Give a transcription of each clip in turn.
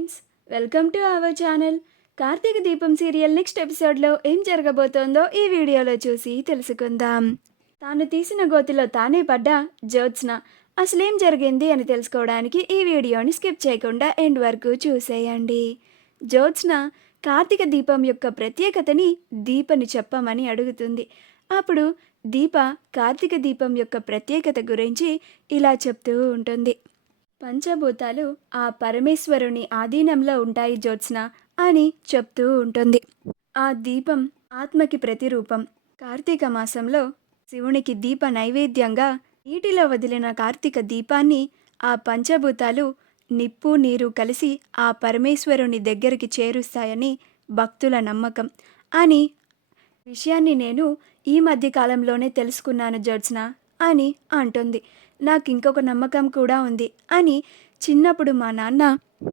Friends, welcome to our channel. Karthika Deepam serial next ఎపిసోడ్లో ఏం జరగబోతోందో ఈ వీడియోలో చూసి తెలుసుకుందాం. తాను తీసిన గోతిలో తానే పడ్డ జ్యోత్స్న అసలేం జరిగింది అని తెలుసుకోవడానికి ఈ వీడియోని స్కిప్ చేయకుండా ఎండ్ వరకు చూసేయండి. జ్యోత్స్న కార్తీక దీపం యొక్క ప్రత్యేకతని దీపని చెప్పమని అడుగుతుంది. అప్పుడు దీప కార్తీక దీపం యొక్క ప్రత్యేకత గురించి ఇలా చెప్తూ ఉంటుంది. పంచభూతాలు ఆ పరమేశ్వరుని ఆధీనంలో ఉంటాయి జ్యోత్స్న అని చెప్తూ ఉంటుంది. ఆ దీపం ఆత్మకి ప్రతిరూపం. కార్తీక మాసంలో శివునికి దీప నైవేద్యంగా నీటిలో వదిలిన కార్తీక దీపాన్ని ఆ పంచభూతాలు నిప్పు నీరు కలిసి ఆ పరమేశ్వరుని దగ్గరికి చేరుస్తాయని భక్తుల నమ్మకం అని విషయాన్ని నేను ఈ మధ్య కాలంలోనే తెలుసుకున్నాను జ్యోత్స్న అని అంటుంది. నాకు ఇంకొక నమ్మకం కూడా ఉంది అని చిన్నప్పుడు మా నాన్న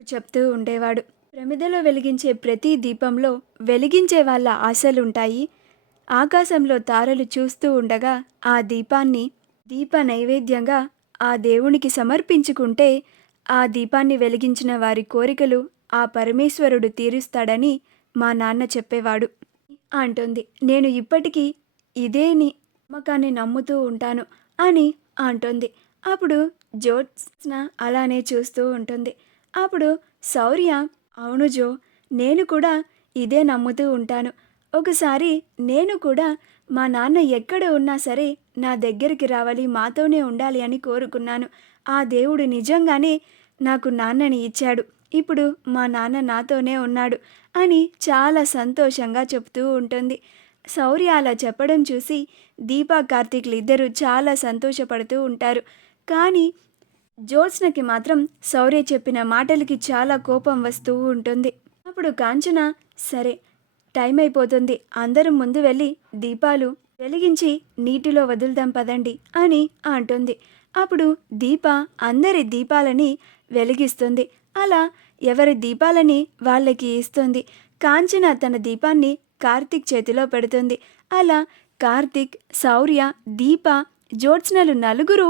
చెప్తూ ఉండేవాడు. ప్రమిదలో వెలిగించే ప్రతి దీపంలో వెలిగించే వాళ్ళ ఆశలుంటాయి. ఆకాశంలో తారలు చూస్తూ ఉండగా ఆ దీపాన్ని దీప నైవేద్యంగా ఆ దేవునికి సమర్పించుకుంటే ఆ దీపాన్ని వెలిగించిన వారి కోరికలు ఆ పరమేశ్వరుడు తీరుస్తాడని మా నాన్న చెప్పేవాడు అంటుంది. నేను ఇప్పటికీ ఇదేని నమ్మకాన్ని నమ్ముతూ ఉంటాను అని అంటుంది. అప్పుడు జ్యోత్స్న అలానే చూస్తూ ఉంటుంది. అప్పుడు శౌర్య, అవును జో, నేను కూడా ఇదే నమ్ముతూ ఉంటాను. ఒకసారి నేను కూడా మా నాన్న ఎక్కడ ఉన్నా సరే నా దగ్గరికి రావాలి, మాతోనే ఉండాలి అని కోరుకున్నాను. ఆ దేవుడు నిజంగానే నాకు నాన్నని ఇచ్చాడు. ఇప్పుడు మా నాన్న నాతోనే ఉన్నాడు అని చాలా సంతోషంగా చెప్తూ ఉంటుంది. శౌర్య అలా చెప్పడం చూసి దీపా కార్తీక్లు ఇద్దరు చాలా సంతోషపడుతూ ఉంటారు. కానీ జ్యోత్స్నకి మాత్రం శౌర్య చెప్పిన మాటలకి చాలా కోపం వస్తూ ఉంటుంది. అప్పుడు కాంచన, సరే టైం అయిపోతుంది, అందరం ముందు వెళ్ళి దీపాలు వెలిగించి నీటిలో వదులుదాం పదండి అని అంటుంది. అప్పుడు దీప అందరి దీపాలని వెలిగిస్తుంది. అలా ఎవరి దీపాలని వాళ్ళకి ఇస్తుంది. కాంచన తన దీపాన్ని కార్తీక్ చేతిలో పెడుతుంది. అలా కార్తీక్, శౌర్య, దీప, జ్యోత్స్నలు నలుగురు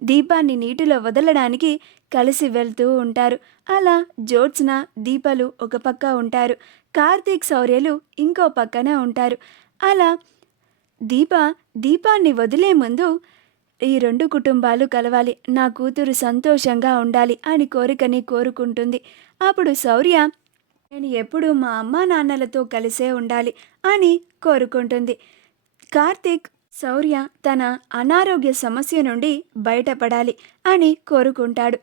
దీపాన్ని నీటిలో వదలడానికి కలిసి వెళ్తూ ఉంటారు. అలా జ్యోత్స్న, దీపలు ఒక పక్క ఉంటారు, కార్తీక్, శౌర్యలు ఇంకో పక్కన ఉంటారు. అలా దీపాన్ని వదిలే ముందు ఈ రెండు కుటుంబాలు కలవాలి, నా కూతురు సంతోషంగా ఉండాలి అని కోరికని కోరుకుంటుంది. అప్పుడు శౌర్య, నేను ఎప్పుడూ మా అమ్మా నాన్నలతో కలిసే ఉండాలి అని కోరుకుంటుంది. కార్తీక్, శౌర్య తన అనారోగ్య సమస్య నుండి బయటపడాలి అని కోరుకుంటాడు.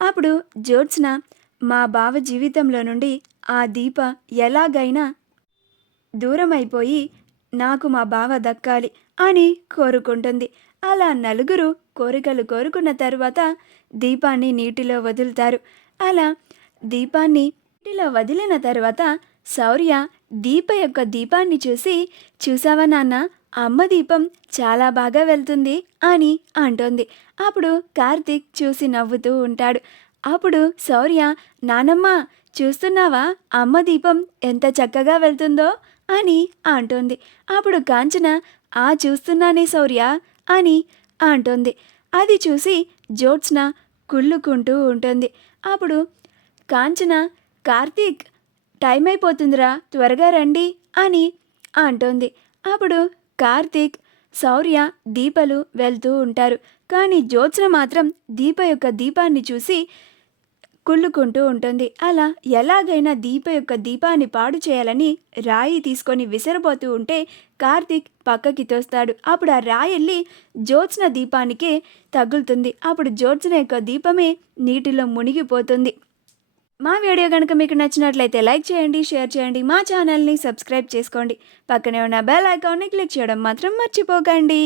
అప్పుడు జ్యోత్స్న, మా బావ జీవితంలో నుండి ఆ దీప ఎలాగైనా దూరం అయిపోయి నాకు మా బావ దక్కాలి అని కోరుకుంటుంది. అలా నలుగురు కోరికలు కోరుకున్న తర్వాత దీపాన్ని నీటిలో వదులుతారు. అలా దీపాన్ని నీటిలో వదిలిన తర్వాత శౌర్య దీప యొక్క దీపాన్ని చూసి, చూసావా నాన్న, అమ్మ దీపం చాలా బాగా వెళ్తుంది అని అంటోంది. అప్పుడు కార్తీక్ చూసి నవ్వుతూ ఉంటాడు. అప్పుడు శౌర్య, నానమ్మ చూస్తున్నావా అమ్మ దీపం ఎంత చక్కగా వెళ్తుందో అని అంటోంది. అప్పుడు కాంచన, చూస్తున్నానే శౌర్య అని అంటోంది. అది చూసి జ్యోత్స్న కుళ్ళుకుంటూ ఉంటుంది. అప్పుడు కాంచన, కార్తీక్ టైం అయిపోతుందిరా, త్వరగా రండి అని అంటోంది. అప్పుడు కార్తీక్, శౌర్య, దీపలు వెళ్తూ ఉంటారు. కానీ జ్యోత్స్న మాత్రం దీప యొక్క దీపాన్ని చూసి కుళ్ళుకుంటూ ఉంటుంది. అలా ఎలాగైనా దీప యొక్క దీపాన్ని పాడు చేయాలని రాయి తీసుకొని విసిరబోతూ ఉంటే కార్తీక్ పక్కకి తోస్తాడు. అప్పుడు ఆ రాయి వెళ్ళి జ్యోత్స్న దీపానికే తగులుతుంది. అప్పుడు జ్యోత్స్న యొక్క దీపమే నీటిలో మునిగిపోతుంది. మా వీడియో కనుక మీకు నచ్చినట్లయితే లైక్ చేయండి, షేర్ చేయండి, మా ఛానల్ని సబ్స్క్రైబ్ చేసుకోండి. పక్కనే ఉన్న బెల్ ఐకాన్ని క్లిక్ చేయడం మాత్రం మర్చిపోకండి.